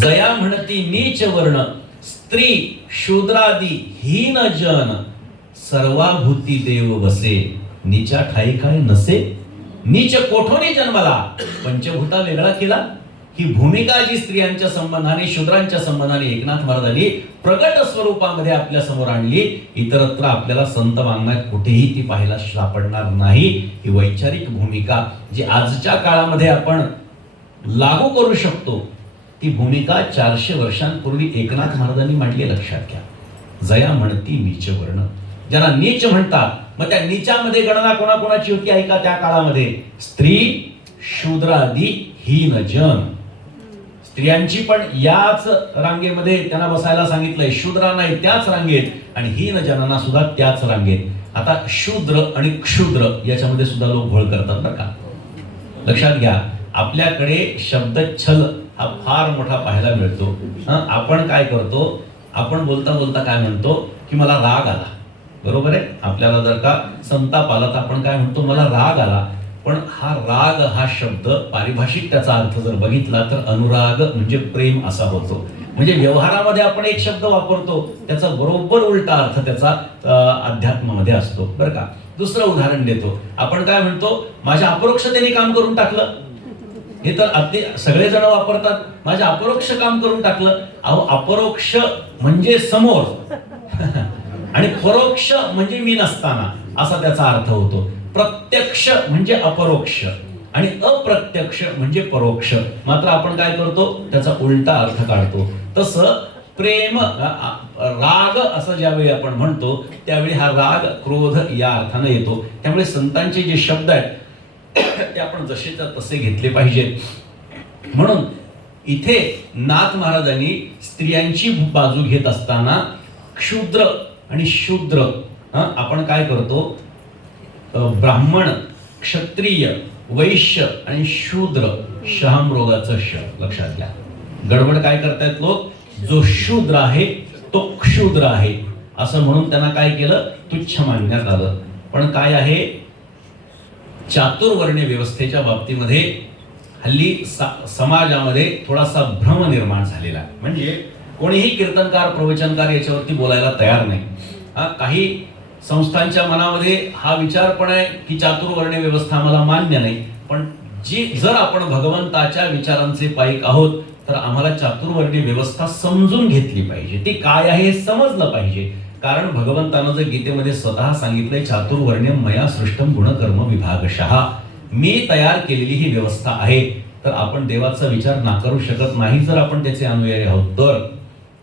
जया म्हणती नीच वर्ण स्त्री शूद्रादी हीन जन सर्वाभूती देव बसे नीचा ठाई काय नसे नीच कोठोनी जन्मला पंचभूता वेगळा केला. ही भूमिका जी स्त्रियांच्या संबंधाने शूद्रांच्या संबंधाने एकनाथ महाराजांनी प्रगट स्वरूपामध्ये आपल्या समोर आणली. इतरत्र आपल्याला संत वाङ्मयात कुठेही ती पाहायला सापडणार नाही. ही वैचारिक भूमिका जी आजच्या काळामध्ये आपण लागू करू शकतो ती भूमिका 400 वर्षांपूर्वी एकनाथ महाराजांनी मांडली. लक्षात घ्या. जया म्हणती नीच वर्ण, ज्याला नीच म्हणतात. मग त्या नीचामध्ये गणना कोणाकोणाची होती ऐका. त्या काळामध्ये स्त्री शूद्रादी हीन जन, स्त्रियांची पण याच रांगेमध्ये त्यांना बसायला सांगितलंय. शूद्रांना त्याच रांगेत आणि हीन जनांना सुद्धा त्याच रांगेत. आता शूद्र आणि क्षुद्र याच्यामध्ये सुद्धा लोक घोळ करतात बरं का. लक्षात घ्या. आपल्याकडे शब्द छल हा फार मोठा पाहायला मिळतो. आपण काय करतो, आपण बोलता बोलता काय म्हणतो की मला राग आला. बरोबर आहे. आपल्याला जर का संताप आला तर आपण काय म्हणतो, मला राग आला. पण हा राग हा शब्द पारिभाषिक त्याचा अर्थ जर बघितला तर अनुराग म्हणजे प्रेम असा होतो. म्हणजे व्यवहारामध्ये आपण एक शब्द वापरतो त्याचा बरोबर उलटा अर्थ त्याचा अध्यात्मामध्ये असतो बरं का. दुसरं उदाहरण देतो. आपण काय म्हणतो, माझ्या अपरोक्षतेने काम करून टाकलं. हे तर अगदी सगळेजण वापरतात. माझ्या अपरोक्ष काम करून टाकलं. अहो, अपरोक्ष म्हणजे समोर आणि परोक्ष म्हणजे मी नसताना असा त्याचा अर्थ होतो. प्रत्यक्ष म्हणजे अपरोक्ष आणि अप्रत्यक्ष म्हणजे परोक्ष. मात्र आपण काय करतो, त्याचा उलटा अर्थ काढतो. तसं प्रेम राग असं ज्यावेळी आपण म्हणतो त्यावेळी हा राग क्रोध या अर्थाने येतो. त्यामुळे संतांचे जे शब्द आहेत ते आपण जसेच्या तसे घेतले पाहिजेत. म्हणून इथे नाथ महाराजांनी स्त्रियांची बाजू घेत असताना क्षुद्र आणि शूद्र आपण काय करतो, ब्राह्मण क्षत्रिय वैश्य आणि शूद्र शहामृगाचं श लक्षात घ्या. गडबड काय करतायत लोक, जो शूद्र आहे तो क्षुद्र आहे असं म्हणून त्यांना काय केलं, तुच्छ मानण्यात आलं. पण काय आहे, चातुर्वर्ण्य व्यवस्थेच्या बाबतीमध्ये हल्ली समाजामध्ये थोडासा भ्रम निर्माण झालेला आहे. म्हणजे कोणीही कीर्तनकार प्रवचनकार याच्यावरती बोलायला तयार नाही. काही संस्थांच्या मनामध्ये हा विचार पण आहे की चातुर्वर्ण्य व्यवस्था आम्हाला मान्य नाही. पण जर आपण भगवंताच्या विचारांचे पाईक आहोत तर आम्हाला चातुर्वर्ण्य व्यवस्था समजून घेतली पाहिजे. ती काय आहे हे समजलं पाहिजे. कारण भगवंतानं जर गीतेमध्ये स्वतः सांगितलंय, चातुर्वर्ण्यम मया सृष्टम गुणकर्म विभागशः, मी तयार केलेली ही व्यवस्था आहे. तर आपण देवाचा विचार नाकारू शकत नाही जर आपण त्याचे अनुयायी आहोत तर.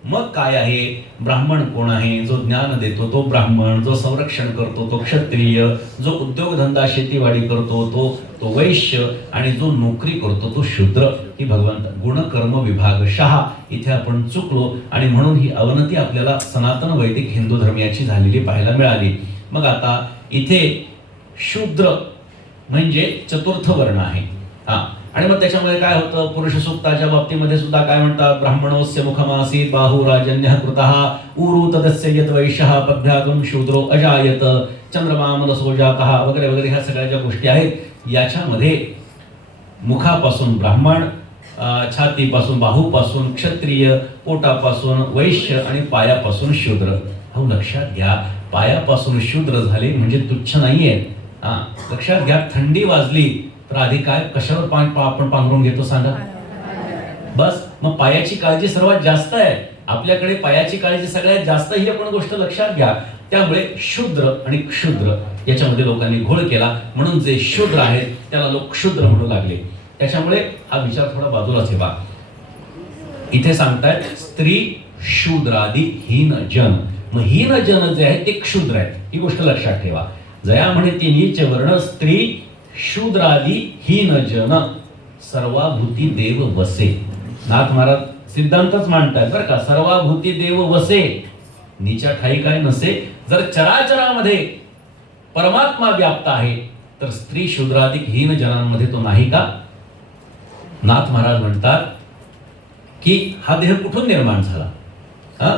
मग काय आहे, ब्राह्मण कोण आहे, जो ज्ञान देतो तो ब्राह्मण, जो संरक्षण करतो तो क्षत्रिय, जो उद्योगधंदा शेतीवाडी करतो तो वैश्य आणि जो नोकरी करतो तो शूद्र. ही भगवंत गुणकर्म विभागशः. इथे आपण चुकलो आणि म्हणून ही अवनती आपल्याला सनातन वैदिक हिंदू धर्मियाची झालेली पाहायला मिळाली. मग आता इथे शूद्र म्हणजे चतुर्थ वर्ण आहे. आणि मग त्याच्यामध्ये काय होतं, पुरुष सूक्ताच्या बाबतीमध्ये सुद्धा काय म्हणतात, ब्राह्मणोस्य मुखमासीत बाहू राजन्यः कृतः ऊरू तदस्य यत वैश्यः पद्भ्यागम शूद्रो अजायत चंद्रमामलसो जातः वगैरे वगैरे ह्या सगळ्या ज्या गोष्टी आहेत याच्यामध्ये मुखापासून ब्राह्मण, छातीपासून बाहूपासून क्षत्रिय, पोटापासून वैश्य आणि पायापासून शूद्र. हो लक्षात घ्या, पायापासून शूद्र झाले म्हणजे तुच्छ नाहीये. लक्षात घ्या, थंडी वाजली तर आधी काय कशावर आपण पांघरून घेतो सांगा. बस मग पायाची काळजी सर्वात जास्त आहे आपल्याकडे. पायाची काळजी सगळ्यात जास्त ही आपण गोष्ट लक्षात घ्या. त्यामुळे शूद्र आणि क्षुद्र याच्यामध्ये लोकांनी घोळ केला. म्हणून जे शूद्र आहेत त्याला लोक क्षुद्र म्हणू लागले. त्याच्यामुळे हा विचार थोडा बाजूला ठेवा. इथे सांगतायत स्त्री शूद्रादी हीन जन. मग हीन जन जे आहे ते क्षुद्र आहेत, ही गोष्ट लक्षात ठेवा. जया म्हणे ती नीच वर्ण स्त्री शूद्रादी हीन जन सर्वाभूती देव वसे. नाथ महाराज सिद्धांतच मांडतात बरं का, सर्वाभूती देव वसे नीच्या ठाई काय नसे. जर चराचरामध्ये परमात्मा व्याप्त आहे तर स्त्री शूद्राधिक हीन जनांमध्ये तो नाही का. नाथ महाराज म्हणतात की हा देह कुठून निर्माण झाला,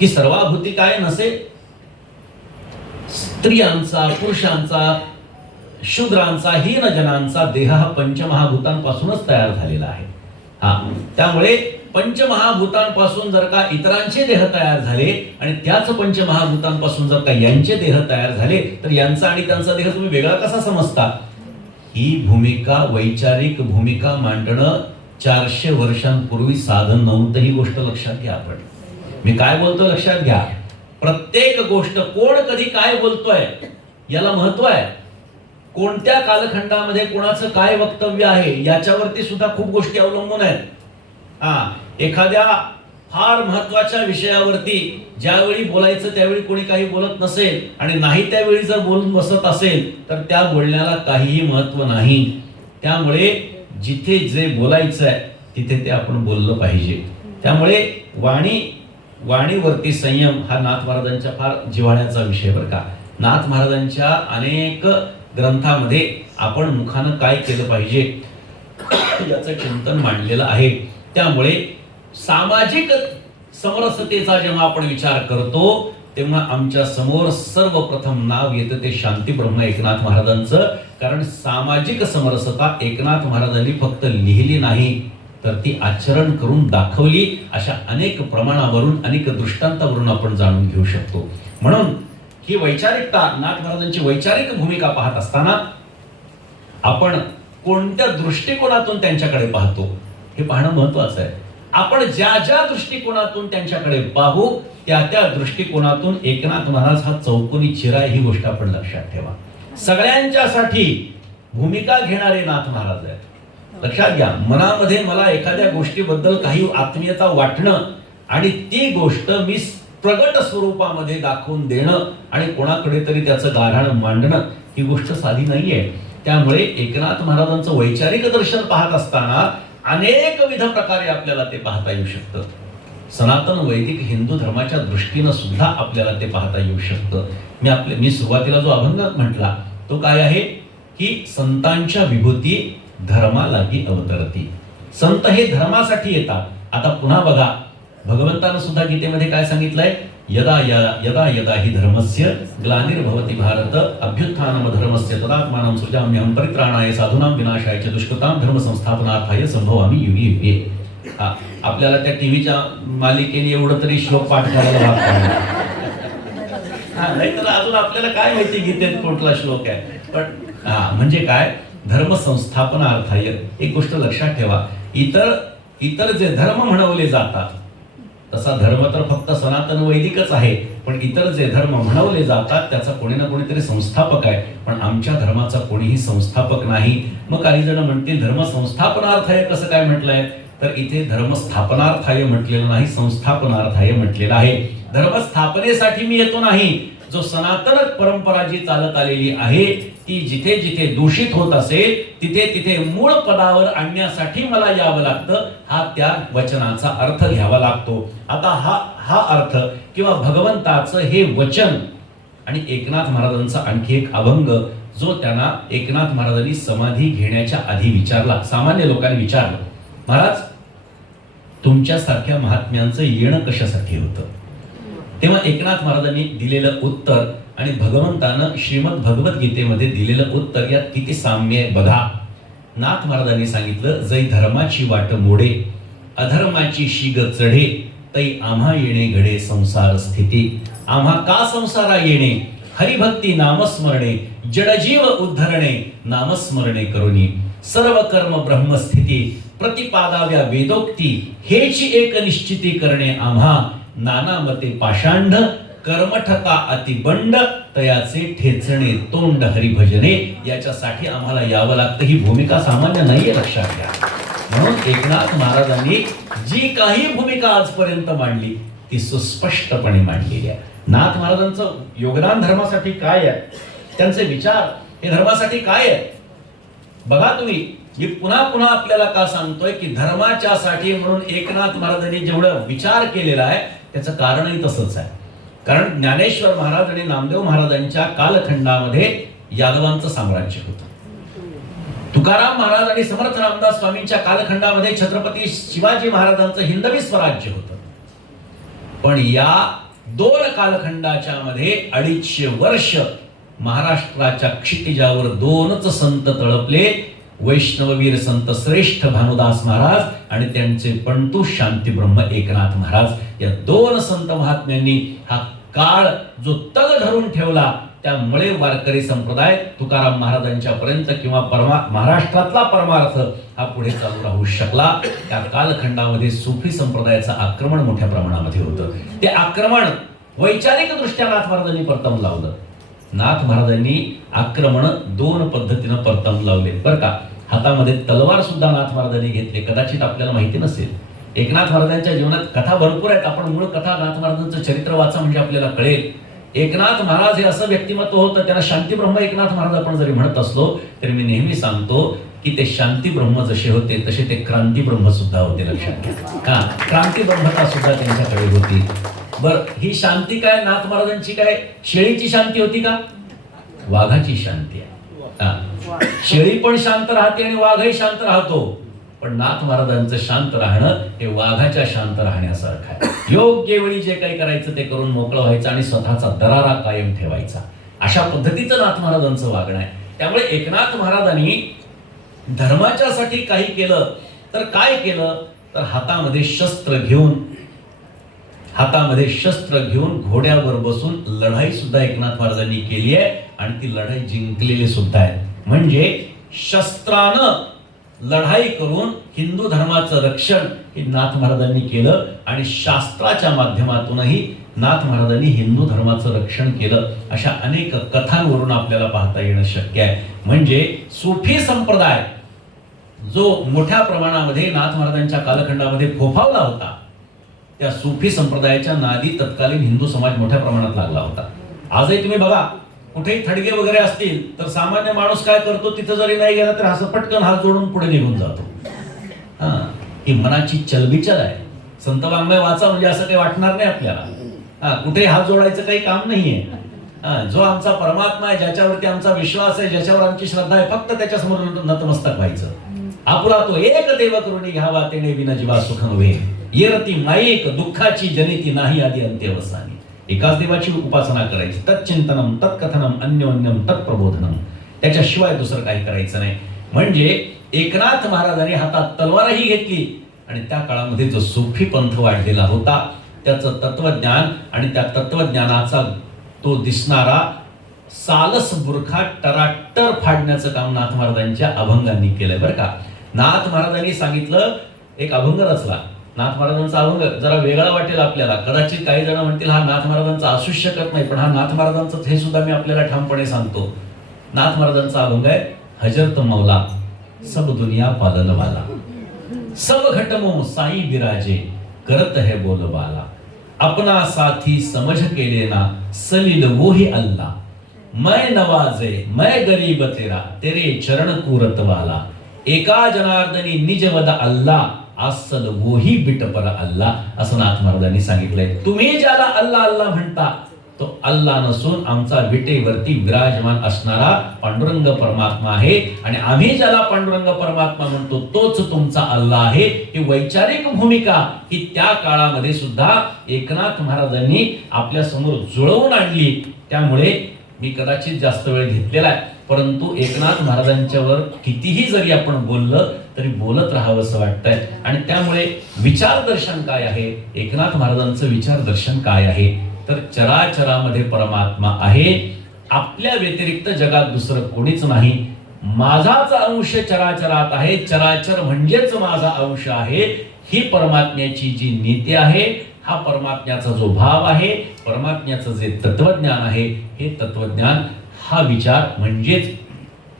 की सर्वाभूती काय नसे, स्त्रियांचा पुरुषांचा शूद्रांचा हीन जनांचा देह हा पंचमहाभूतांपासूनच तयार झालेला आहे. त्यामुळे पंचमहाभूतांपासून जर का इतरांचे देह तयार झाले आणि त्याच पंचमहाभूतांपासून जर का यांचे देह तयार झाले तर यांचा आणि त्यांचा देह तुम्ही वेगळा कसा समजता? ही भूमिका, वैचारिक भूमिका मांडणं 400 वर्षांपूर्वी साधन नव्हतं. ही गोष्ट लक्षात घ्या. आपण मी काय बोलतो लक्षात घ्या. प्रत्येक गोष्ट कोण कधी काय बोलतोय याला महत्व आहे. कोणत्या कालखंडामध्ये कोणाचं काय वक्तव्य आहे याच्यावरती सुद्धा खूप गोष्टी अवलंबून आहेत. एखाद्या फार महत्वाच्या विषयावरती ज्यावेळी बोलायचं त्यावेळी कोणी काही बोलत नसेल आणि नाही त्यावेळी जर बोलून बसत असेल तर त्या बोलण्याला काहीही महत्व नाही. त्यामुळे जिथे जे बोलायचं आहे तिथे ते आपण बोललं पाहिजे. त्यामुळे वाणीवरती संयम हा नाथ महाराजांच्या फार जिव्हाळ्याचा विषय बरं का. नाथ महाराजांच्या अनेक ग्रंथामध्ये आपण मुखानं काय केलं पाहिजे याचं चिंतन मांडलेलं आहे. त्यामुळे सामाजिक समरसतेचा जेव्हा आपण विचार करतो तेव्हा आमच्या समोर सर्वप्रथम नाव येतं ते शांती ब्रह्म एकनाथ महाराजांचं. कारण सामाजिक समरसता एकनाथ महाराजांनी फक्त लिहिली नाही तर ती आचरण करून दाखवली. अशा अनेक प्रमाणावरून अनेक दृष्टांतावरून आपण जाणून घेऊ शकतो. म्हणून ही वैचारिकता, नाथ महाराजांची वैचारिक भूमिका पाहत असताना आपण कोणत्या दृष्टिकोनातून त्यांच्याकडे पाहतो हे पाहणं महत्वाचं आहे. आपण ज्या ज्या दृष्टिकोनातून त्यांच्याकडे पाहू त्या त्या दृष्टिकोनातून एकनाथ महाराज हा चौकोनी चिरा ही गोष्ट आपण लक्षात ठेवा. सगळ्यांच्यासाठी भूमिका घेणारे नाथ महाराज आहेत. लक्षात घ्या. मनामध्ये मला एखाद्या गोष्टीबद्दल काही आत्मीयता वाटणं आणि ती गोष्ट मी प्रगट स्वरूपामध्ये दाखवून देणं आणि कोणाकडे तरी त्याचं गाऱ्हाण मांडणं ही गोष्ट साधी नाहीये. त्यामुळे एकनाथ महाराजांचं वैचारिक दर्शन पाहत असताना अनेक विध प्रकारे आपल्याला ते पाहता येऊ शकतं. सनातन वैदिक हिंदू धर्माच्या दृष्टीनं सुद्धा आपल्याला ते पाहता येऊ शकतं. मी सुरुवातीला जो अभंग म्हटला तो काय आहे की संतांच्या विभूती धर्मालागी अवतरती. संत हे धर्मासाठी येतात. आता पुन्हा बघा, भगवंतानं सुद्धा गीतेमध्ये काय सांगितलंय, यदा यदा यदा हि धर्मस्य ग्लानिर्भवति भारत अभ्युत्थानम धर्मस्य तदात्मानं सृजाम्यहं परित्राणाय साधूनां विनाशाय च दुष्कृतां धर्म संस्थापनार्थाय संभवामि युगे युगे. आपल्याला त्या टीव्हीच्या मालिकेने एवढं तरी श्लोक पाठ करायला लागतो. नाहीतर अजून आपल्याला काय माहिती गीतेत कुठला श्लोक आहे. पण म्हणजे काय, धर्म संस्थापनार्थाय. एक गोष्ट लक्षात ठेवा, इतर जे धर्म म्हणवले जातात तसा धर्म तर फक्त सनातन वैदिकच आहे, पण इतर जे धर्म म्हणवले जातात त्याचा कोणी ना कोणीतरी संस्थापक आहे. पण आमच्या धर्माचा कोणीही संस्थापक नाही. मग काही जण म्हणतील धर्म संस्थापनार्थाय कसं काय म्हटलंय, तर इथे धर्मस्थापनार्थाय म्हटलेलं नाही, संस्थापनार्थाय म्हटलेलं आहे. धर्मस्थापनेसाठी मी येतो नाही. जो सनातन परंपरा जी चालत आलेली आहे ती जिथे जिथे दूषित होत असेल तिथे तिथे मूळ पदावर आणण्यासाठी मला यावं लागतं. हा त्या वचनाचा अर्थ घ्यावा लागतो. आता हा अर्थ किंवा भगवंताचं हे वचन आणि एकनाथ महाराजांचा आणखी एक अभंग जो त्यांना एकनाथ महाराजांनी समाधी घेण्याच्या आधी विचारला. सामान्य लोकांनी विचारलं, महाराज तुमच्यासारख्या महात्म्यांचं येणं कशासाठी होतं? तेव्हा एकनाथ महाराजांनी दिलेलं उत्तर आणि भगवंतानं श्रीमद भगवद्गीतेमध्ये दिलेलं उत्तर यात किती साम्य आहे बघा. नाथ महाराजांनी सांगितलं, जै धर्माची वाट मोडे अधर्माची शीग चढे तै आम्हा येणे घडे संसार स्थिती. आम्हा का संसारा येणे, हरिभक्ती नामस्मरणे जडजीव उद्धरणे नामस्मरणे करुणी. सर्व कर्म ब्रह्मस्थिती प्रतिपादाव्या वेदोक्ती हेची एक निश्चिती करणे आम्हा. नाना मते पाषांड कर्मठता अतिबंड तयाचे ठेचणे तोंड हरिभजने. याच्यासाठी आम्हाला यावं लागतं. ही भूमिका सामान्य नाहीये, लक्षात घ्या. म्हणून एकनाथ महाराजांनी जी काही भूमिका आजपर्यंत मांडली ती सुस्पष्टपणे मांडलेली आहे. नाथ महाराजांचं योगदान धर्मासाठी काय आहे, त्यांचे विचार हे धर्मासाठी काय आहे बघा तुम्ही. मी पुन्हा पुन्हा आपल्याला का सांगतोय की धर्माच्या साठी म्हणून एकनाथ महाराजांनी जेवढं विचार केलेला आहे त्याचं कारणही तसंच आहे. कारण ज्ञानेश्वर महाराज आणि नामदेव महाराजांच्या कालखंडामध्ये यादवांचं साम्राज्य होतं. तुकाराम महाराज आणि समर्थ रामदास स्वामींच्या कालखंडामध्ये छत्रपती शिवाजी महाराजांचं हिंदवी स्वराज्य होतं. पण या दोन कालखंडाच्या मध्ये 250 वर्ष महाराष्ट्राच्या क्षितिजावर दोनच संत तळपले. वैष्णववीर संत श्रेष्ठ भानुदास महाराज आणि त्यांचे पंतू शांती ब्रह्म एकनाथ महाराज या दोन संत महात्म्यांनी हा काळ जो तग धरून ठेवला, त्यामुळे वारकरी संप्रदाय तुकाराम महाराजांच्या पर्यंत किंवा महाराष्ट्रातला परमार्थ हा पुढे चालू राहू शकला. त्या कालखंडामध्ये सुफी संप्रदायाचं आक्रमण मोठ्या प्रमाणामध्ये होतं. ते आक्रमण वैचारिक दृष्ट्या नाथ महाराजांनी परतवून लावलं. नाथ महाराजांनी आक्रमण दोन पद्धतीनं परतवून लावले बरं का. हातामध्ये तलवार सुद्धा नाथ महाराजांनी घेतली. कदाचित आपल्याला माहिती नसेल, एकनाथ महाराजांच्या जीवनात कथा भरपूर आहेत. आपण मूळ कथा नाथ महाराजांचं चरित्र वाचा म्हणजे आपल्याला कळेल. एकनाथ महाराज हे असं व्यक्तिमत्व होतं, त्याला शांती ब्रह्म एकनाथ महाराज आपण जरी म्हणत असलो तरी मी नेहमी सांगतो की ते शांती ब्रह्म जसे होते तसे ते क्रांती ब्रह्म सुद्धा होते. लक्षात घ्या, क्रांती ब्रह्मता सुद्धा त्यांच्याकडे होती. बर, ही शांती काय नाथ महाराजांची काय शेळीची शांती होती का? वाघाची शांती आहे. शेळी पण शांत राहते आणि वाघही शांत राहतो, पण नाथ महाराजांचं शांत राहणं हे वाघाच्या शांत राहण्यासारखं आहे. योग्य वेळी जे काही करायचं ते करून मोकळं व्हायचं आणि स्वतःचा दरारा कायम ठेवायचा, अशा पद्धतीचं नाथ महाराजांचं वागणं आहे. त्यामुळे एकनाथ महाराजांनी धर्माच्यासाठी काही केलं तर काय केलं तर हातामध्ये शस्त्र घेऊन घोड्यावर बसून लढाई सुद्धा एकनाथ महाराजांनी केली आहे आणि ती लढाई जिंकलेली सुद्धा आहे. म्हणजे शस्त्रानं लढाई करून हिंदू धर्माचं रक्षण हे नाथ महाराजांनी केलं आणि शास्त्राच्या माध्यमातूनही नाथ महाराजांनी हिंदू धर्माचं रक्षण केलं. अशा अनेक कथांवरून आपल्याला पाहता येणं शक्य आहे. म्हणजे सुफी संप्रदाय जो मोठ्या प्रमाणामध्ये नाथ महाराजांच्या कालखंडामध्ये फोफावला होता, त्या सुफी संप्रदायाच्या नादी तत्कालीन हिंदू समाज मोठ्या प्रमाणात लागला होता. आजही तुम्ही बघा, कुठेही थडगे वगैरे असतील तर सामान्य माणूस काय करतो, तिथं जरी नाही गेला तर असं पटकन हात जोडून पुढे निघून जातो. ही मनाची चलबिचल आहे. संत वाङ्मय वाचा म्हणजे असं काही वाटणार नाही आपल्याला. कुठे हात जोडायचं काही काम नाहीये. जो आमचा परमात्मा आहे, ज्याच्यावरती आमचा विश्वास आहे, ज्याच्यावर आमची श्रद्धा आहे, फक्त त्याच्यासमोर नतमस्तक व्हायचं. आपुला तो एक देव करुणी घ्यावा, तेने विना जीवा सुख नव्हे. येरती माईक दुःखाची जनिती नाही आदी अंत्यवसानी. एकाच देवाची उपासना करायची. तच्चिंतनम तत्कथनम अन्योन्यम तत्प्रबोधनम, त्याच्याशिवाय दुसरं काही करायचं नाही. म्हणजे एकनाथ महाराजांनी हातात तलवारही घेतली आणि त्या काळामध्ये जो सुफी पंथ वाढलेला होता त्याचं तत्वज्ञान आणि त्या तत्वज्ञानाचा तो दिसणारा सालस बुरखा टराटर फाडण्याचं काम नाथ महाराजांच्या अभंगांनी केलंय बरं का. नाथ महाराजांनी सांगितलं, एक अभंग रचला. नाथ महाराजांचा अभंग जरा वेगळा वाटेल आपल्याला. कदाचित काही जण म्हणतील हा नाथ महाराजांचा असू शकत नाही, पण हा नाथ महाराजांचं हे सुद्धा मी आपल्याला ठामपणे सांगतो. नाथ महाराजांचा अभंग आहे, हजरत मौला सब दुनिया पालन वाला, सब घटमो साई बिराजे करत है बोलबाला. अपना साथी समझ के लेना सलील वो ही अल्लाह, मैं नवाजे मैं गरीब तेरा तेरे चरण कुरत वाला. एका जनार्दनी निज वद अल्लाह अस्सल वोही बिटपर अल्लाह, असं नाथ महाराजांनी सांगितलंय. तुम्ही ज्याला अल्लाह अल्लाह म्हणता तो अल्लाह नसून आमचा विटेवरती विराजमान असणारा पांडुरंग परमात्मा आहे आणि आम्ही ज्याला पांडुरंग परमात्मा म्हणतो तोच तुमचा अल्लाह आहे. ही वैचारिक भूमिका ही त्या काळामध्ये सुद्धा एकनाथ महाराजांनी आपल्या समोर जुळवून आणली. त्यामुळे मी कदाचित जास्त वेळ घेतलेला आहे, परंतु एकनाथ महाराजांच्यावर कितीही जरी आपण बोललं तरी बोलत राहावं असं वाटतंय. आणि त्यामुळे विचारदर्शन काय आहे, एकनाथ महाराजांचं विचारदर्शन काय आहे तर चराचरामध्ये परमात्मा आहे, आपल्या व्यतिरिक्त जगात दुसरं कोणीच नाही. माझाच अंश चराचरात आहे, चराचर म्हणजेच माझा अंश आहे. ही परमात्म्याची जी नीती आहे, हा परमात्म्याचा जो भाव आहे, परमात्म्याचं जे तत्वज्ञान आहे, हे तत्वज्ञान हा विचार म्हणजेच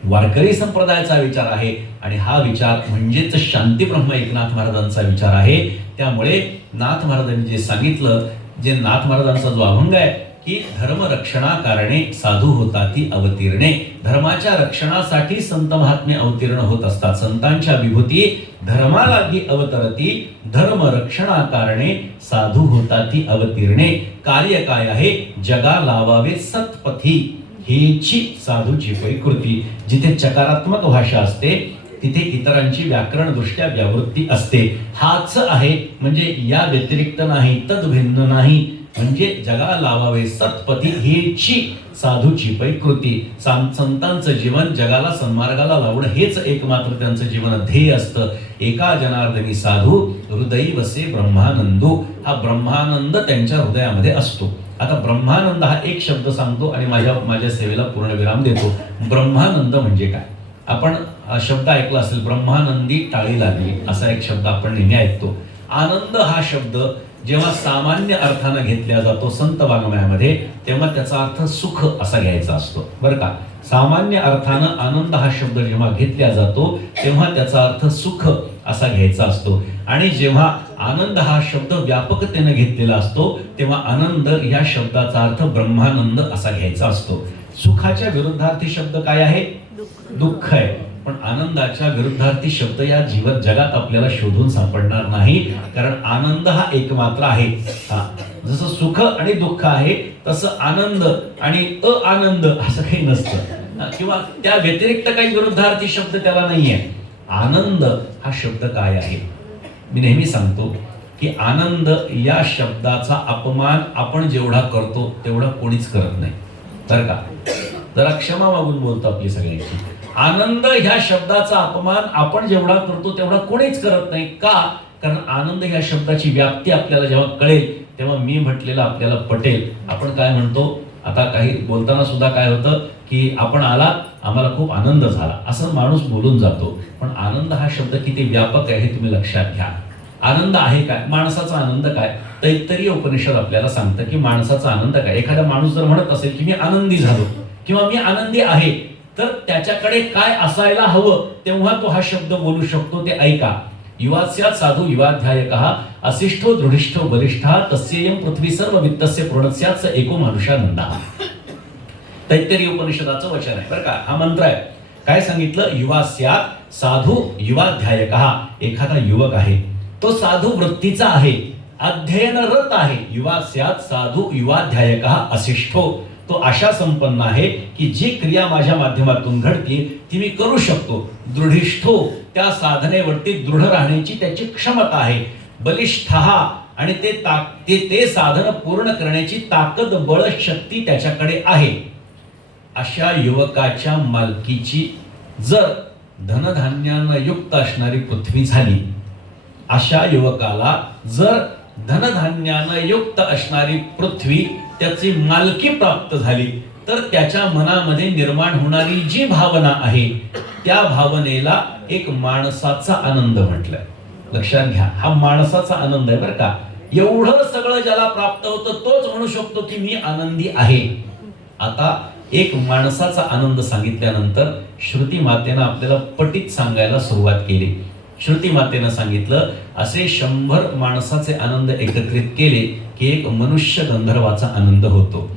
वारकरी संप्रदायाचा विचार आहे आणि हा विचार म्हणजेच शांती ब्रह्म एकनाथ महाराजांचा विचार आहे. त्यामुळे नाथ महाराजांनी जे सांगितलं, जे नाथ महाराजांचा जो अभंग आहे की धर्म रक्षणा कारणे साधू होता ती अवतीर्णे. धर्माच्या रक्षणासाठी संत महात्मे अवतीर्ण होत असतात. संतांच्या विभूती धर्मालागी अवतरती, धर्म रक्षणा कारणे साधू होता ती अवतीर्णे. कार्य काय आहे, जगा लावावे सत्पथी, हेची साधूची परिकृती. जिथे चकारात्मक भाषा असते तिथे इतरांची व्याकरण दृष्ट्या व्यावृत्ती असते. हाच आहे म्हणजे या व्यतिरिक्त नाही, तद्भिन्न नाही. म्हणजे जगा लावावे सत्पथी, हेची साधूची पै कृती. संतांचं जीवन जगाला सन्मार्गाला लावणं हेच एकमात्र त्यांचं जीवन ध्येय असतं. एका जनार्दनी साधू हृदयी वसे ब्रह्मानंदो. हा ब्रह्मानंद त्यांच्या हृदयामध्ये असतो. आता ब्रह्मानंद हा एक शब्द सांगतो आणि माझ्या सेवेला पूर्णविराम देतो. ब्रह्मानंद म्हणजे काय? आपण शब्द ऐकला असेल, ब्रह्मानंदी टाळी लागली असा एक शब्द आपण नेहमी ऐकतो. आनंद हा शब्द जेव्हा सामान्य अर्थानं घेतला जातो संत वाङ्मयामध्ये, तेव्हा त्याचा अर्थ सुख असा घ्यायचा असतो, बरं का. सामान्य अर्थानं आनंद हा शब्द जेव्हा घेतला जातो तेव्हा त्याचा अर्थ सुख असा घ्यायचा असतो. आणि जेव्हा आनंद हा शब्द व्यापकतेने घेतलेला असतो तेव्हा आनंद या शब्दाचा अर्थ ब्रह्मानंद असा घ्यायचा असतो. सुखाच्या विरुद्धार्थी शब्द काय आहे? दुःख आहे. पण आनंदाच्या विरुद्धार्थी शब्द या जीवन जगात आपल्याला शोधून सापडणार नाही, कारण आनंद हा एकमात्र आहे. जसं सुख आणि दुःख आहे तसं आनंद आणि अआनंद असं काही नसतं, किंवा त्या व्यतिरिक्त काही विरुद्धार्थी शब्द त्याला नाहीये. आनंद हा शब्द काय आहे? मी नेहमी सांगतो की आनंद या शब्दाचा अपमान आपण जेवढा करतो तेवढा कोणीच करत नाही, बरं का. जरा क्षमा मागून बोलतो आपली सगळ्यांची. आनंद ह्या शब्दाचा अपमान आपण जेवढा करतो तेवढा कोणीच करत नाही. का? कारण आनंद ह्या शब्दाची व्याप्ती आपल्याला जेव्हा कळेल तेव्हा मी म्हटलेलं आपल्याला पटेल. आपण काय म्हणतो, आता काही बोलताना सुद्धा काय होतं की आपण आलात, आम्हाला खूप आनंद झाला, असं माणूस बोलून जातो. पण आनंद हा शब्द किती व्यापक आहे हे तुम्ही लक्षात घ्या. आनंद आहे काय? माणसाचा आनंद काय? तैत्तरीय उपनिषद आपल्याला सांगतं की माणसाचा आनंद काय. एखादा माणूस जर म्हणत असेल की मी आनंदी झालो किंवा मी आनंदी आहे, तर त्याच्याकडे काय असायला हवं तेव्हा तो हा शब्द बोलू शकतो. ते ऐका. युवास्यात साधू युवाध्यायकः असिष्ठो दृढिष्ठो बलिष्ठः तस्येयं पृथ्वी सर्व वित्तस्य पूर्णस्यात् स एको मनुष्यानंदः. तैत्तरीय उपनिषदाचं वचन आहे, बरं का. हा मंत्र आहे. काय सांगितलं? युवास्यात साधू युवाध्यायकः. एखादा युवक आहे, तो साधू वृत्तीचा आहे, अध्ययनरत आहे. युवास्यात साधू युवाध्यायकः असिष्ठो. तो आशा संपन्न आहे की जी क्रिया माझ्या माध्यमातून घडते ती मी करू शकतो. दृढिष्ठो, त्या साधनेवरती दृढ राहण्याची त्याची क्षमता आहे. बलिष्ठः, आणि ते साधन पूर्ण करण्याची ताकद बळ शक्ती त्याच्याकडे आहे. अशा युवकाच्या मालकीची जर धनधान्यानं युक्त असणारी पृथ्वी झाली, अशा युवकाला जर धनधान्यानं युक्त असणारी पृथ्वी त्याची मालकी प्राप्त झाली, तर त्याच्या मनामध्ये निर्माण होणारी जी भावना आहे त्या भावनेला एक माणसाचा आनंद म्हटलंय. लक्षात घ्या, हा माणसाचा आनंद आहे, बरं का. एवढं सगळं ज्याला प्राप्त होतं तोच म्हणू शकतो की मी आनंदी आहे. आता एक माणसाचा आनंद सांगितल्यानंतर श्रुती मातेनं आपल्याला पटीत सांगायला सुरुवात केली. श्रुती मातेनं सांगितलं, असे 100 माणसाचे आनंद एकत्रित केले की एक मनुष्य गंधर्वाचा आनंद होतो.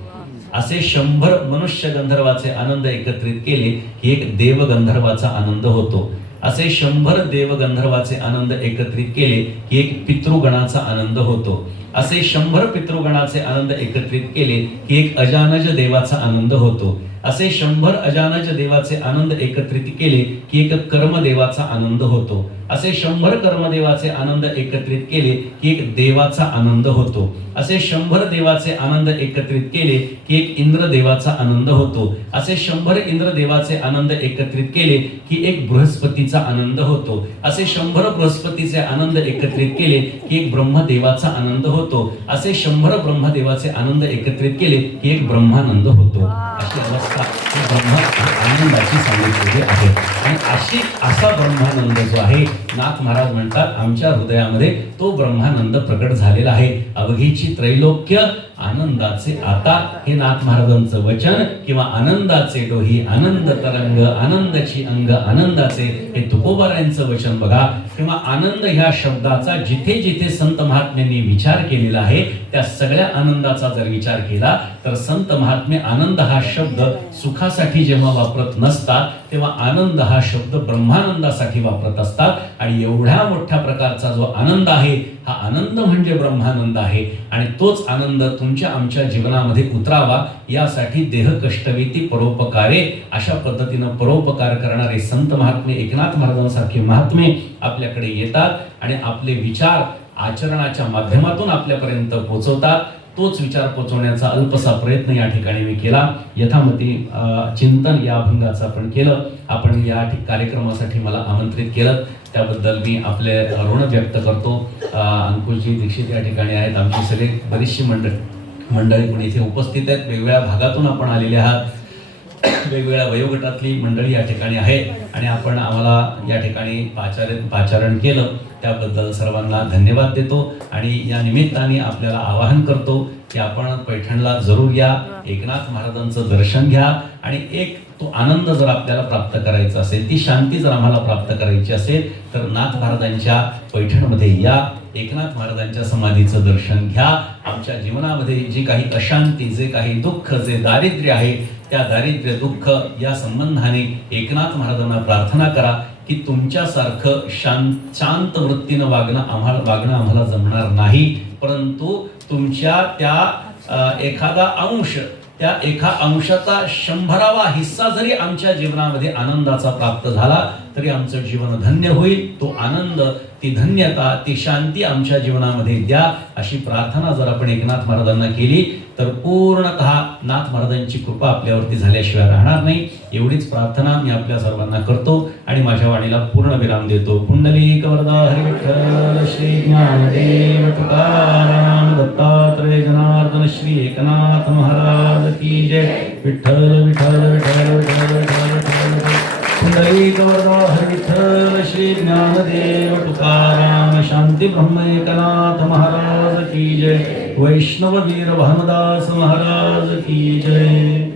असे 100 मनुष्य गंधर्वाचे आनंद एकत्रित केले की एक देव गंधर्वाचा आनंद होतो. असे 100 देव गंधर्वाचे आनंद एकत्रित केले की एक पितृगणाचा आनंद होतो. असे 100 पितृगणाचे आनंद एकत्रित केले की एक अजानज देवाचा आनंद होतो. असे 100 अजानज देवाचे आनंद एकत्रित केले की एक कर्मदेवाचा आनंद होतो. असे 100 कर्मदेवाचे आनंद एकत्रित केले की एक देवाचा आनंद होतो. असे 100 देवाचे आनंद एकत्रित केले की एक इंद्रदेवाचा आनंद होतो. असे 100 इंद्रदेवाचे आनंद एकत्रित केले की एक बृहस्पतीचा आनंद होतो. असे 100 बृहस्पतीचे आनंद एकत्रित केले की एक ब्रह्मदेवाचा आनंद होतो. असे 100 ब्रह्मदेवाचे आनंद एकत्रित केले की एक ब्रह्मानंद होतो. अशी अवस्था आनंदाची सांगितलेली आहे. आणि असा ब्रह्मानंद जो आहे, नाथ महाराज म्हणतात आमच्या हृदयामध्ये तो ब्रह्मानंद प्रकट झालेला आहे. अवघीची त्रैलोक्य आनंदाचे आता, हे नाथ महाराजांचं वचन, किंवा आनंदाचे डोही आनंद तरंग आनंदाची अंग आनंदाचे, हे तुकोबारायांचं वचन बघा. किंवा आनंद ह्या शब्दाचा जिथे जिथे संत महात्म्यांनी विचार केलेला आहे त्या सगळ्या आनंदाचा जर विचार केला तर संत महात्मे आनंद हा शब्द सुखासाठी जेव्हा वापरत नसतात तेव्हा आनंद हा शब्द ब्रह्मानंदासाठी वापरत असतात. आणि एवढ्या मोठ्या प्रकारचा जो आनंद आहे हा आनंद म्हणजे ब्रह्मानंद आहे. आणि तोच आनंद तुमच्या आमच्या जीवनामध्ये उतरावा यासाठी देह कष्टवेती परोपकारे अशा पद्धतीनं परोपकार करणारे संत महात्मे, एकनाथ महाराजांसारखे महात्मे आपल्याकडे येतात आणि आपले विचार आचरणाच्या माध्यमातून आपल्यापर्यंत पोहोचवतात. तोच विचार पोचवण्याचा अल्पसा प्रयत्न या ठिकाणी मी केला. यथामती चिंतन या अभंगाचं आपण केलं. आपण या कार्यक्रमासाठी मला आमंत्रित केलं त्याबद्दल मी आपले ऋण व्यक्त करतो. अंकुशजी दीक्षित या ठिकाणी आहेत, आमची सगळे बरीचशी मंडळी पण इथे उपस्थित आहेत. वेगवेगळ्या भागातून आपण आलेले आहात, वेगवेगळ्या वयोगटातली मंडळी या ठिकाणी आहे आणि आपण आम्हाला या ठिकाणी पाचारण केलं त्याबद्दल सर्वांना धन्यवाद देतो. आणि या निमित्ताने आपल्याला आवाहन करतो की आपण पैठणला जरूर या, एकनाथ महाराजांचं दर्शन घ्या आणि एक तो आनंद जर आपल्याला प्राप्त करायचा असेल, ती शांती जर आम्हाला प्राप्त करायची असेल तर नाथ महाराजांच्या पैठणमध्ये या, एकनाथ महाराजांच्या समाधीचं दर्शन घ्या. आमच्या जीवनामध्ये जी काही अशांती, जे काही दुःख, जे दारिद्र्य आहे, त्या दारिद्र्य दुःख या संबंधाने एकनाथ महाराजांना प्रार्थना करा की तुमच्यासारखं शांत वृत्तीनं वागणं आम्हाला जमणार नाही, परंतु तुमच्या त्या एका अंशाचा 100वा हिस्सा जरी आमच्या जीवनामध्ये आनंदाचा प्राप्त झाला तरी आमचं जीवन धन्य होईल. तो आनंद, ती धन्यता, ती शांती आमच्या जीवनामध्ये द्या, अशी प्रार्थना जर आपण एकनाथ महाराजांना केली तर पूर्णतः नाथ महाराजांची कृपा आपल्यावरती झाल्याशिवाय राहणार नाही. एवढीच प्रार्थना मी आपल्या सर्वांना करतो आणि माझ्या वाणीला पूर्ण विराम देतो. पुंडलिक वरदा हरी विठ्ठल श्री ज्ञानदेव तुकाराम दत्तात्रय जनार्दन श्री एकनाथ महाराज की जय. विठ्ठल विठ्ठल विठ्ठल विठ्ठल विठ्ठल विठ्ठल. पुंडलिक वरदा हरी विठ्ठल श्री ज्ञानदेव तुकाराम शांती ब्रह्म एकनाथ महाराज की जय. वैष्णव वीर भानुदास महाराज की जय.